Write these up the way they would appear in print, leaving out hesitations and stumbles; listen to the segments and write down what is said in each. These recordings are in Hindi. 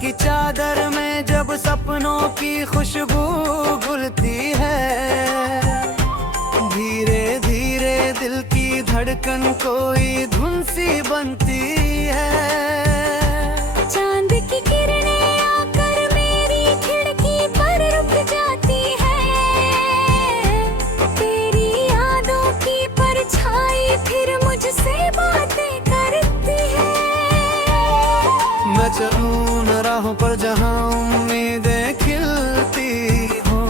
की चादर में जब सपनों की खुशबू घुलती है, धीरे धीरे दिल की धड़कन कोई धुन सी बनती है। चांद की किरणें आकर मेरी खिड़की पर रुक जाती है, तेरी यादों की परछाई फिर मुझसे बातें करती है। मैं चलूं न राहों पर जहाँ उम्मीदें खिलती हो,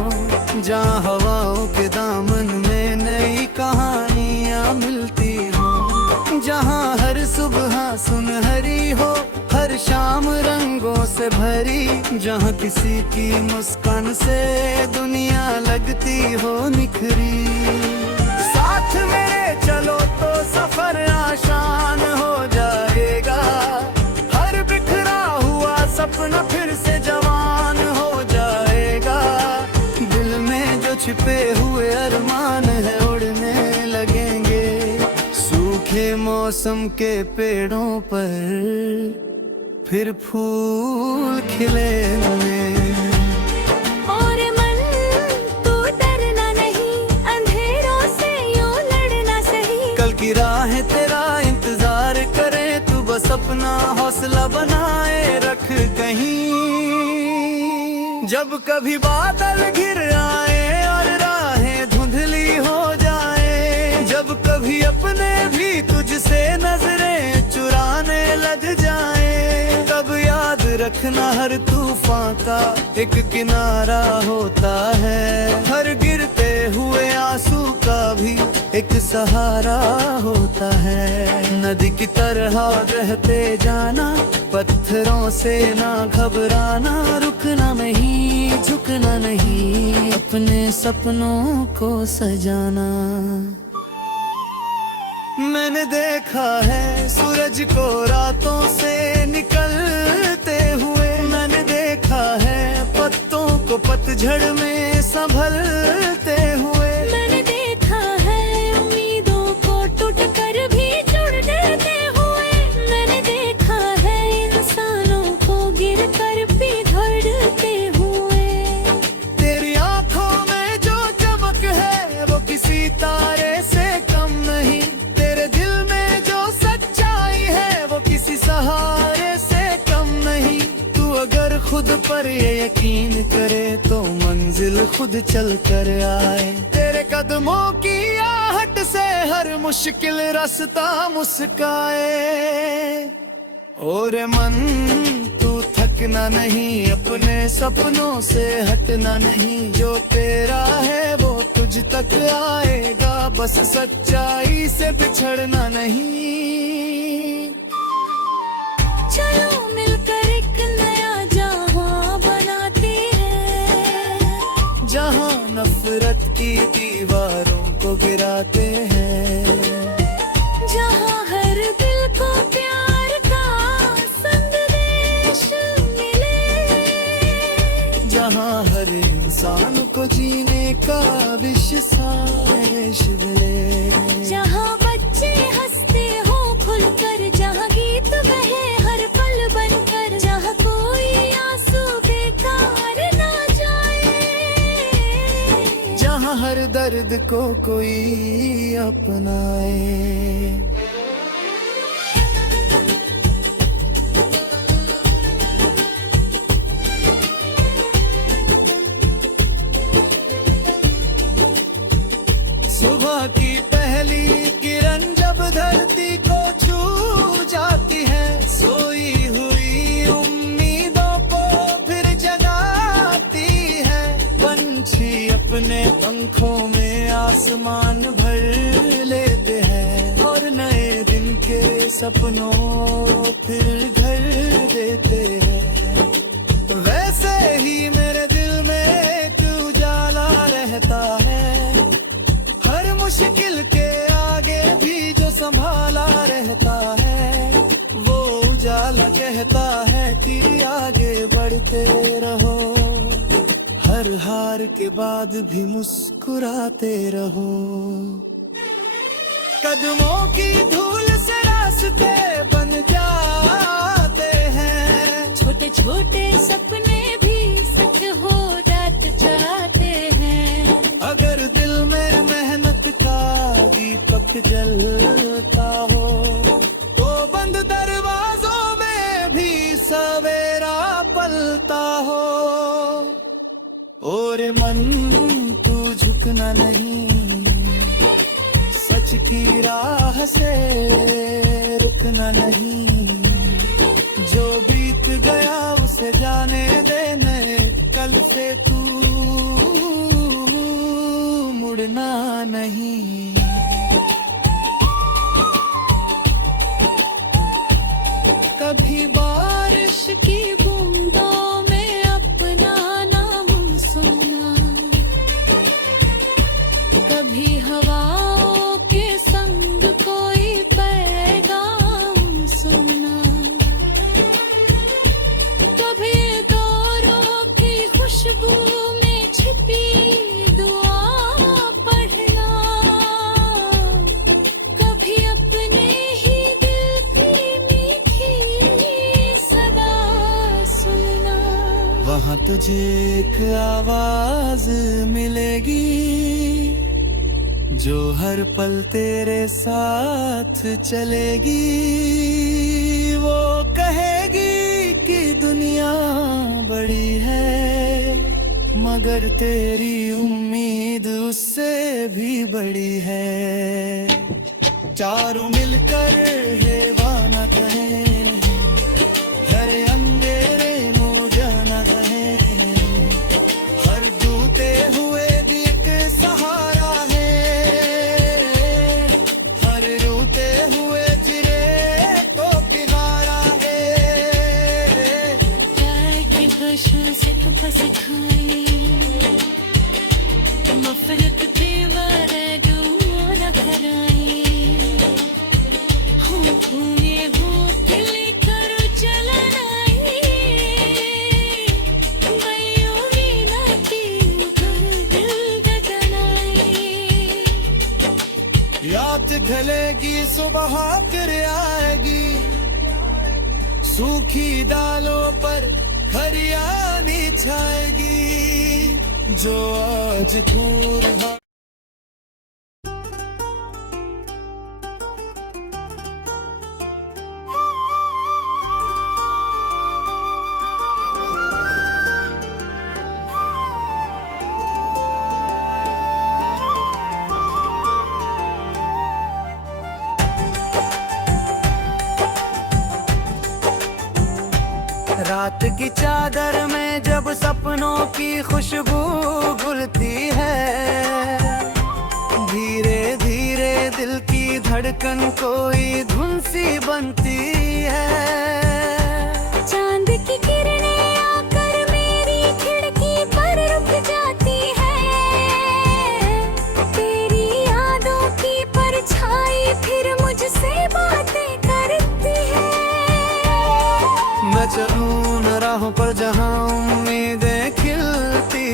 जहाँ हवाओं के दामन में नई कहानियाँ मिलती हो, जहाँ हर सुबह सुनहरी हो, हर शाम रंगों से भरी, जहाँ किसी की मुस्कान से दुनिया लगती हो निखरी। साथ मेरे चलो तो सफर आसान हो जाएगा, हर बिखरा हुआ सपना फिर से जवान हो जाएगा। दिल में जो छिपे हुए अरमान है उड़ने लगेंगे, सूखे मौसम के पेड़ों पर फिर फूल खिलेंगे। और मन तू डरना नहीं, अंधेरों से यूं लड़ना सही। कल की राह तेरा इंतजार करे, तू बस अपना हौसला बनाए रख कहीं। जब कभी बादल घिर आए और राहें धुंधली हो जाए, जब कभी अपने भी तुझसे नजरें चुराने लग जाए, तब याद रखना हर तूफान का एक किनारा होता है, हर गिरते हुए आंसू का भी एक सहारा होता है। नदी की तरह बहते जाना, पत्थरों से ना घबराना, रुकना नहीं झुकना नहीं, अपने सपनों को सजाना। मैंने देखा है सूरज को रातों से निकलते हुए, मैंने देखा है पत्तों को पतझड़ में संभलते हुए, मैंने देखा है उम्मीदों को टूट कर भी जुड़ जाते हुए, मैंने देखा है इंसानों को गिर कर पिघलते हुए। तेरी आंखों में जो चमक है वो किसी तारे से कम नहीं, तेरे दिल में जो सच्चाई है वो किसी सहारे से कम नहीं। तू अगर खुद पर ये यकीन करे तो मंजिल खुद चल कर आए, तेरे कदमों की आहट से हर मुश्किल रास्ता मुस्काए। और मन तू थकना नहीं, अपने सपनों से हटना नहीं, जो तेरा है वो तुझ तक आएगा, बस सच्चाई से बिछड़ना नहीं। चलो मिलकर एक नया जहां बनाते हैं, जहाँ नफरत की दीवारों को गिराते हैं, जहां हर दिल को प्यार का संदेश मिले, जहाँ हर इंसान को जीने का विश्वास मिले, जहां बच्चे हंसते हो खुलकर, जहां गीत बहे हर पल बनकर, जहां कोई आंसू बेकार ना जाए, जहाँ हर दर्द को कोई अपनाए। सुबह की पहली किरण जब धरती को छू जाती है, सोई हुई उम्मीदों को फिर जगाती है, पंछी अपने पंखों में आसमान भर लेते हैं, और नए दिन के सपनों फिर घर देते हैं। वैसे ही मेरे दिल में एक उजाला रहता है, हर मुश्किल के आगे भी जो संभाला रहता है, वो उजाला कहता है कि आगे बढ़ते रहो, हर हार के बाद भी मुस्कुराते रहो। कदमों की धूल से रास्ते बन जाते हैं, छोटे छोटे सपने भी सच हो जाते हैं। अगर दिल में मेहनत का दीपक जलता हो तो बंद दरवाजों में भी सवेरा पलता हो। और मन तू झुकना नहीं, सच की राह से रुकना नहीं। जो बीत गया उसे जाने देने, कल से तू मुड़ना नहीं। कभी बारिश की बूंदों में अपना नाम सुना, कभी हवाओं के संग कोई पैगाम सुना, कभी दौरों की खुशबू में छिपी दुआ पढ़ना, कभी अपने ही दिल की मीठी सदा सुनना। वहाँ तुझे एक आवाज मिलेगी जो हर पल तेरे साथ चलेगी। वो कहेगी कि दुनिया बड़ी है मगर तेरी उम्मीद उससे भी बड़ी है। चारों मिलकर ये वाना कहे, हरे अंधेरे नो जाना कहे। हर डूबते हुए एक सहारा है, हर रोते हुए जिरे को किनारा है। प्यार की भाषा से फंस खाई मफरत तेवर दूर घराई। ये भूख लेकर चलन आई, बयूरी नाती दिल गगनाई। रात ढलेगी सुबह फिर आएगी, सूखी दालों पर हरियाली छाएगी। जो आज दूर है रात की चादर में जब सपनों की खुशबू घुलती है, धीरे धीरे दिल की धड़कन कोई धुन सी बनती है। चांद की किरणें आकर मेरी खिड़की पर रुक जाती है, तेरी यादों की परछाई फिर मुझसे बातें करती है। मैं चलूं न राहों पर जहाँ उम्मीदें खिलती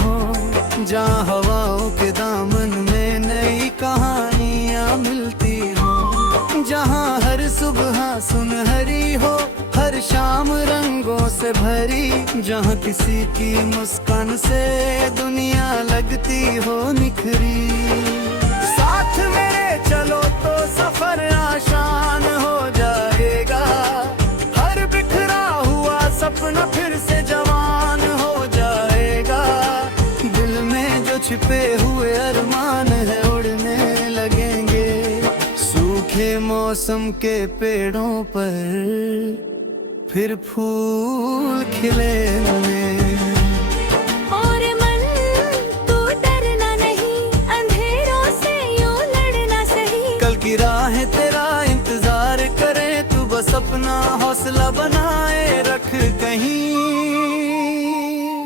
हों, जहाँ हवाओं के दामन में नई कहानियाँ मिलती हों, जहाँ हर सुबह सुनहरी हो हर शाम रंगों से भरी, जहाँ किसी की मुस्कान से दुनिया लगती हो निखरी। साथ मेरे चलो तो सफर आसान हो जाएगा, हर बिखरा हुआ सपना फिर से जवान हो जाएगा। दिल में जो छिपे हुए अरमान है उड़ने लगेंगे, सूखे मौसम के पेड़ों पर फिर फूल खिलेंगे। और मन तू डरना नहीं, अंधेरों से यूं लड़ना सही। कल की राहें तेरा इंतजार करे, तू बस अपना हौसला बनाए रख कहीं।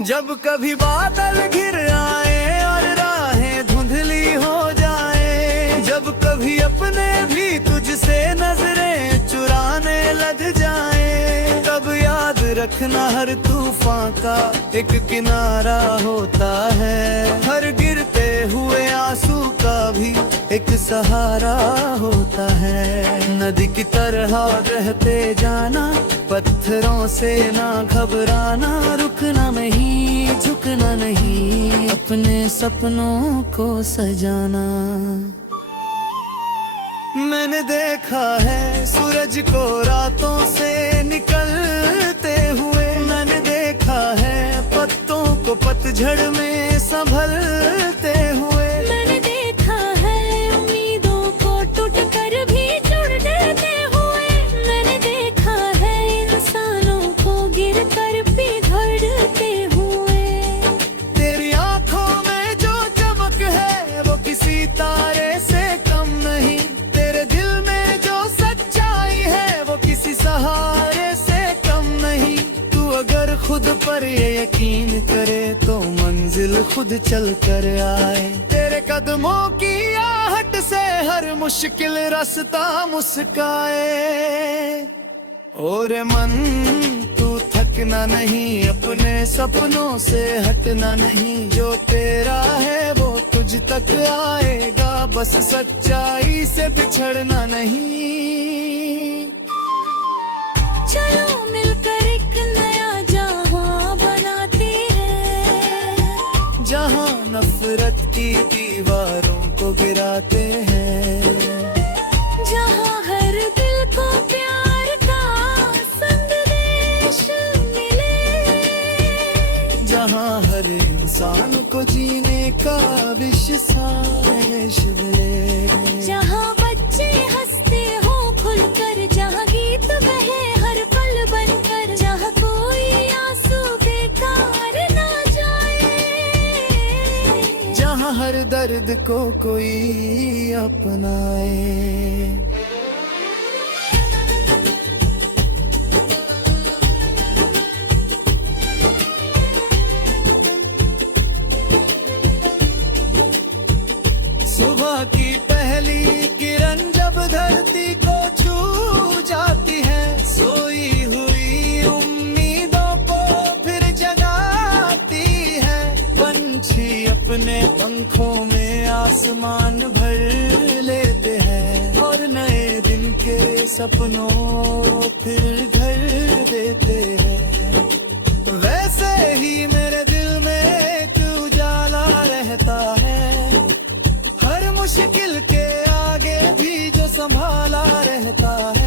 जब कभी बादल घिर आए और राहें धुंधली हो जाए, जब कभी अपने भी तुझसे नजरें चुराने लग जाए, तब याद रखना हर तूफान का एक किनारा होता है। हर गिरते हुए आंसू का भी एक सहारा होता है। नदी की तरह रहते जाना पत्थरों से ना घबराना, रुकना नहीं, झुकना नहीं, अपने सपनों को सजाना। मैंने देखा है सूरज को रातों से निकलते हुए, मैंने देखा है पत्तों को पतझड़ में संभलते हुए, मैंने देखा है उम्मीदों को टूट कर भी जुड़ जाते हुए, मैंने देखा है इंसानों को गिर कर पिघलते हुए। तेरी आंखों में जो चमक है वो किसी तारे से कम नहीं, तेरे दिल में जो सच्चाई है वो किसी सहारे से कम नहीं। तू अगर खुद पर ये यकीन करे तो मंजिल खुद चल कर आए, तेरे कदमों की आहट से हर मुश्किल रास्ता मुस्काए। और मन तू थकना नहीं, अपने सपनों से हटना नहीं, जो तेरा है वो तुझ तक आएगा, बस सच्चाई से बिछड़ना नहीं। चलो मिलकर एक नया जहां बनाते हैं, जहाँ नफरत की दीवारों को गिराते हैं, जहां हर दिल को प्यार का संदेश मिले, जहाँ हर इंसान को जीने का विश्वास मिले, जहां बच्चे हंसते हो खुलकर, जहां गीत बहे हर पल बनकर, जहां कोई आंसू बेकार ना जाए, जहाँ हर दर्द को कोई अपनाए। सुबह की पहली किरण जब धरती को छू जाती है, सोई हुई उम्मीदों को फिर जगाती है, पंछी अपने पंखों में आसमान भर लेते हैं, और नए दिन के सपनों फिर घर देते हैं। वैसे ही मेरे दिल में एक उजाला रहता है, हर मुश्किल के आगे भी जो संभाला रहता है।